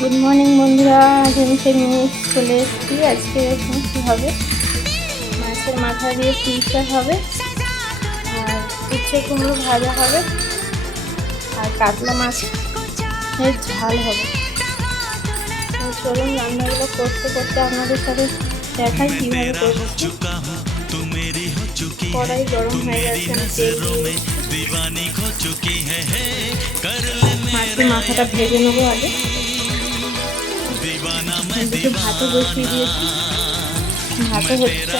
Good morning বন্ধুরা, আজ আমি সেই নিয়ে চলে এসেছি। আজকে দেখুন কী হবে, মাছের মাথা দিয়ে পুঁইশাক হবে, আর উচ্ছে কুমড়ো ভাজা হবে, আর কাতলা মাছের ঝাল হবে। চলুন রান্নাগুলো করতে করতে আপনাদের সাথে দেখাই কীভাবে করছি। কড়াই গরম হয়ে গেছে, আমি তেল মাছের মাথাটা ভেজে নেবো আগে। দুটো ভাতও বসিয়ে দিয়েছি, ভাতও হচ্ছে।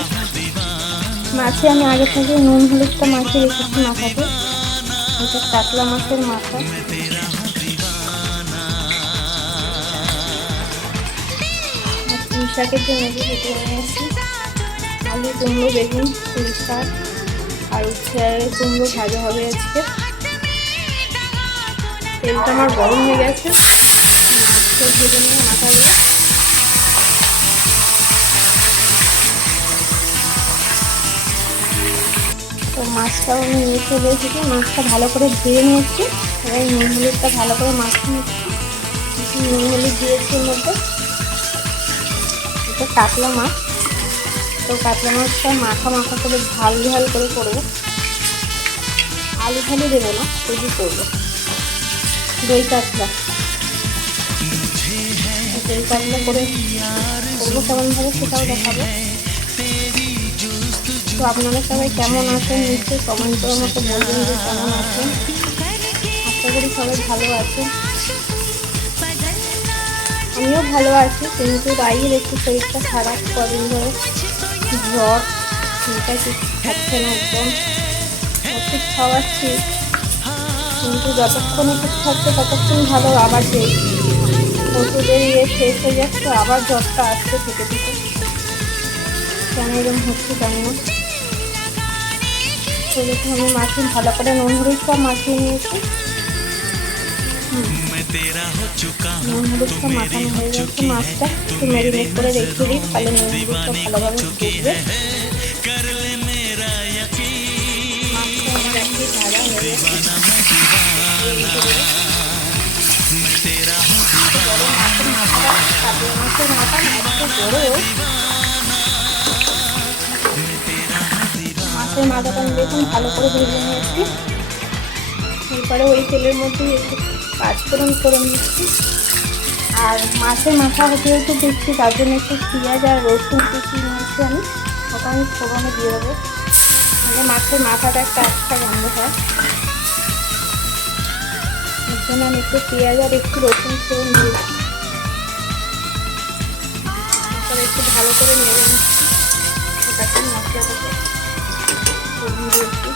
মাছে আমি আগে থেকে নুন হলুদটা মাখিয়ে রেখেছি মাথাতে। এটা কাতলা মাছের মাথা। পুঁই শাকের জন্য কেটে নিয়ে এসেছি আলু, কুমড়ো, বেগুন, পুঁই শাক আর উচ্ছে কুমড়ো ভাজা হবে আজকে। তেলটা আমার গরম হয়ে গেছে, মাছটা ভেজে নিয়ে মাথাগুলো তো মাছটাও আমি নিয়ে চলে এসেছি। মাছটা ভালো করে ধুয়ে নিয়েছি, এবার নুন হলুদটা ভালো করে মাখিয়ে নিচ্ছি। নুন হলুদ দিয়েছি এর মধ্যে। এটা কাতলা মাছ, তো কাতলা মাছটা মাখা মাখা করে ঝাল ঝাল করে করবো। আলু ঝালু দেবো না, শুধু করবো। দই কাতলা করে করবো কেমনভাবে সেটাও দেখাবো। তো আপনারা সবাই কেমন আছেন নিশ্চয়ই কমেন্ট করে আমাকে বলবেন যে কেমন আছেন। আশা করি সবাই ভালো আছেন, আমিও ভালো আছি। কিন্তু রাইয়ের একটু শরীরটা খারাপ, কদিন ধরে জ্বর, এটা কিছু খাচ্ছে না একদম। ওষুধ খাওয়াচ্ছি, কিন্তু যতক্ষণ ওষুধ খাচ্ছে ততক্ষণ ভালো। আবার সেই ওষুধের শেষ হয়ে যাচ্ছে, আবার জ্বরটা আসছে থেকে থেকে। কেন এরকম হচ্ছে জানি না। তো দেখুন আমি মাছ ভালো করে নুন হলুদটা মাখিয়ে নিয়েছি। নুন হলুদটা মাখানো হয়ে গেছে। মাছটা একটু ম্যারিনেট করে রেখে দিই, তাহলে নুন হলুদটা ভালোভাবে ফুটবে। মাছটা আমার একটু ভাজা হয়ে গেছে। মাছের মাথা একটু বড়, মাছের মাথাটা আমি দেখুন ভালো করে ভেজে নিয়েছি। এরপরে ওই তেলের মধ্যে একটু পাঁচফোড়ন করে নিচ্ছি। আর মাছের মাথা যেহেতু দিচ্ছি, তার জন্য একটু পেঁয়াজ আর রসুন কুচি নিয়েছি আমি, ওটা আমি ফোড়নে দিয়ে দেবো। মানে মাছের মাথাটা একটা গন্ধ হয়, এর জন্য আমি একটু পেঁয়াজ আর একটু রসুন ফোড়ন দিয়েছি। তারপরে একটু ভালো করে নেড়ে নিচ্ছি ওটাকে, মশলাটাকে ফোড়ন দিয়েছি।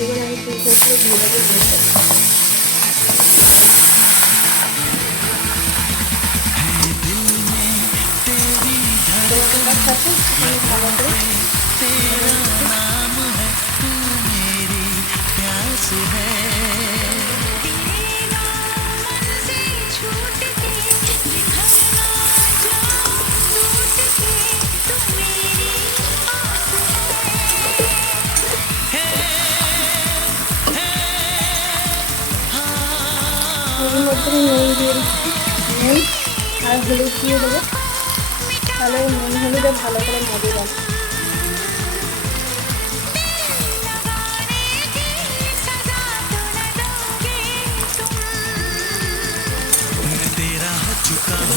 এবার আমি পুরোপুরি দিয়ে দেবো। সাথে ভালো করে এর মধ্যে নুন দিয়ে দিচ্ছি, নুন আর হলুদ দিয়ে দেবো। তাহলে নুন হলুদে ভালো করে মজে যাবে।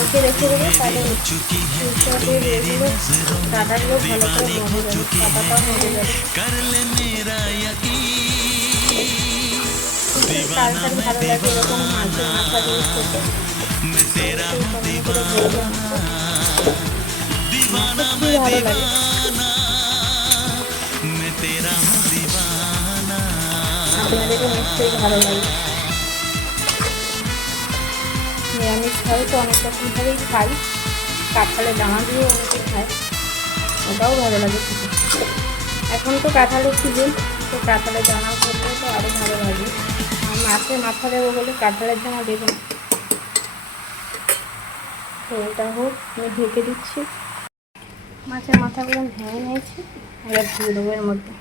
ঢেকে রেখে দেবো, তাহলে ডাটাগুলো ভালো করে মজে যাবে, পাতাটাও মজে যাবে। তাড়াতাড়ি ভালো লাগে এরকম মাছের মাথা দিয়ে খেতে। খুবই ভালো লাগে। আপনাদেরও নিশ্চয়ই ভালো লাগে। নিরামিষ খাই তো অনেক রকমভাবেই খাই, কাঁঠালের দানা দিয়েও অনেকে খায়, ওটাও ভালো লাগে খেতে। এখন তো কাঁঠালের সিজন, তো কাঁঠালের দানা করলে তো আরও ভালো লাগে। আর মাছের মাথা দেবো বলে কাঁঠালের দানা দেবো না। তো এটা হোক, আমি ঢেকে দিচ্ছি। মাছের মাথাগুলো ভেঙে নিয়েছি, এবার দিয়ে দেবো এর মধ্যে।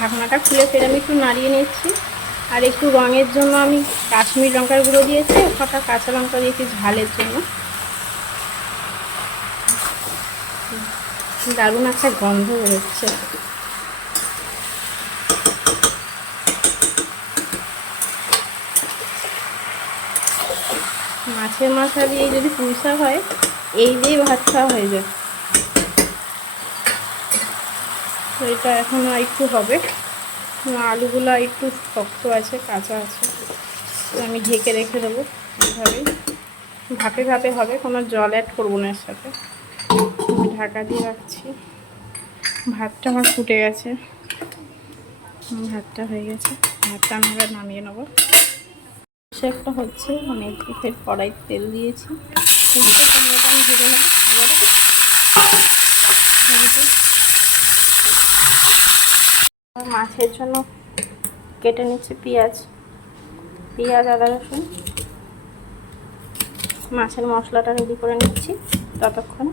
ঢাকনাটা খুলে ফের আমি একটু নাড়িয়ে নিচ্ছি। আর একটু রঙের জন্য আমি কাশ্মীর লঙ্কার গুঁড়ো দিয়েছি, কটা কাঁচা লঙ্কা দিয়েছি ঝালের জন্য। দারুণ একটা গন্ধ বেরোচ্ছে। মাছের মাথা দিয়ে যদি পুঁই শাক হয়, এই দিয়ে ভাত খাওয়া হয়ে যায়। তো এটা এখন একটু হবে, আলুগুলো একটু শক্ত আছে, কাঁচা আছে, তো আমি ঢেকে রেখে দেবো। এইভাবেই ভাপে ভাপে হবে, কোনো জল অ্যাড করবো না এর সাথে। আমি ঢাকা দিয়ে রাখছি। ভাতটা আমার ফুটে গেছে, ভাতটা হয়ে গেছে। ভাতটা আমি এবার নামিয়ে নেবো। সে একটা হচ্ছে, আমি ফের কড়াই তেল দিয়েছি, আমি ভেজে নেব। মাছের জন্য কেটে নিচ্ছি পেঁয়াজ, আদা রসুন। মাছের মশলাটা রেডি করে নিচ্ছি ততক্ষণ।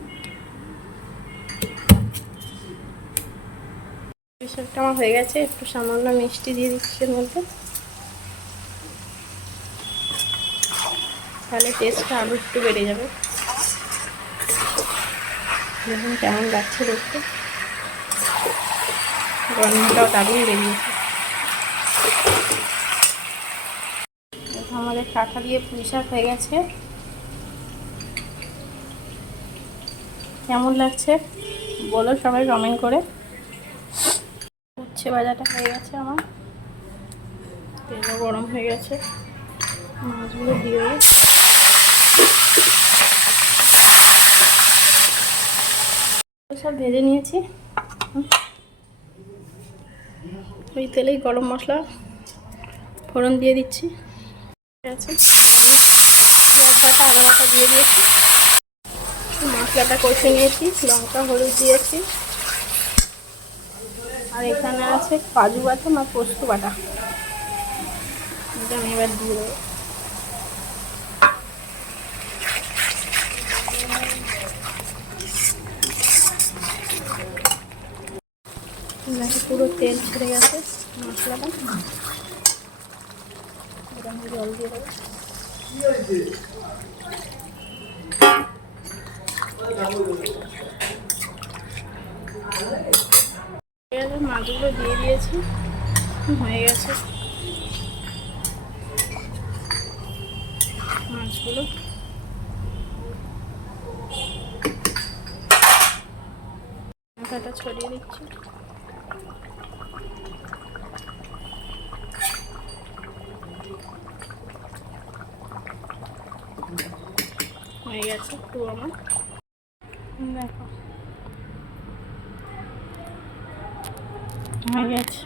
শাকটা আমার হয়ে গেছে, একটু সামান্য মিষ্টি দিয়ে দিচ্ছি এর মধ্যে, তাহলে টেস্টটা আরও একটু বেড়ে যাবে। দেখুন কেমন লাগছে দেখতে, গন্ধটাও দারুণ বেরিয়েছে। আমাদের কাঁথা দিয়ে পুঁই শাক হয়ে গেছে। কেমন লাগছে বলো সবাই কমেন্ট করে। উচ্ছে ভাজাটা হয়ে গেছে আমার, তেলও গরম হয়ে গেছে, মাছগুলো দিয়ে দেবো। সব ভেজে নিয়েছি, ওই তেলেই গরম মশলা ফোড়ন দিয়ে দিচ্ছি। ঠিক আছে, লঙ্কাটা আদা বাটা দিয়ে দিয়েছি, মশলাটা কষে নিয়েছি, লঙ্কা হলুদ দিয়েছি। আর এখানে আছে কাজু বাদাম আর পোস্ত বাটা, এটা আমি এবার দিয়ে দেবো। পুরো তেল ছেড়ে গেছে মশলাটা, এটা আমি জল দিয়ে দেবো। মাছগুলো দিয়ে দিয়েছি, হয়ে গেছে মাছগুলো। মাথাটা ছড়িয়ে দিচ্ছি। হয়ে গেছে পুরো আমার, দেখো হয়ে গেছে।